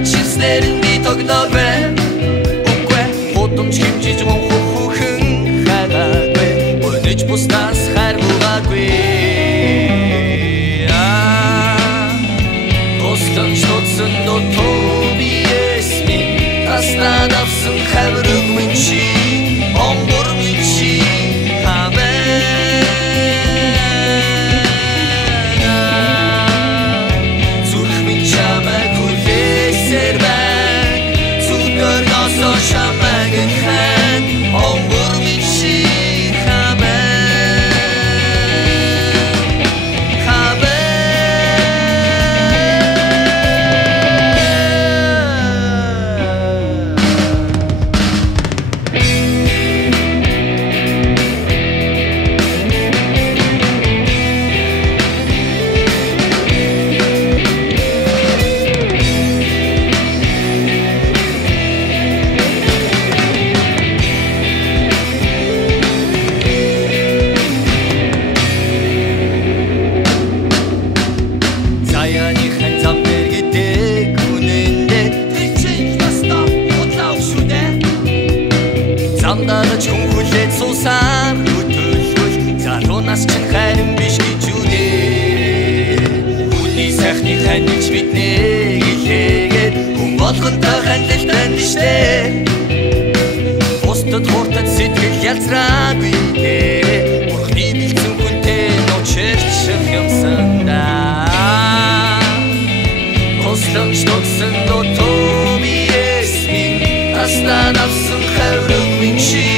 чирслэрэн би тогтоогвэ үгүй худамж хэмжиж хөхөн хайгаагүй өнөж бусдаас хайргуугаагүй Тостон штоцсон дотоо биес ми таснаад авсан хаврыг минь чи онгор минь чи Замдагч хүн хүлээд суусаар хөтөлгөл залуунаас чин хайрын биш гэж үнэ Хүний сайхныг хандж биднийг илээгээд хүн болгонтой хандлагатай штэ Бусдад хууртад сэтгэл ялцраагүй Бурхны бэлдсэн хүнтэй ночирчих юмсандаа Тусламж төгсөн дотоо биес минь таснаад авсан хайрыг минь чи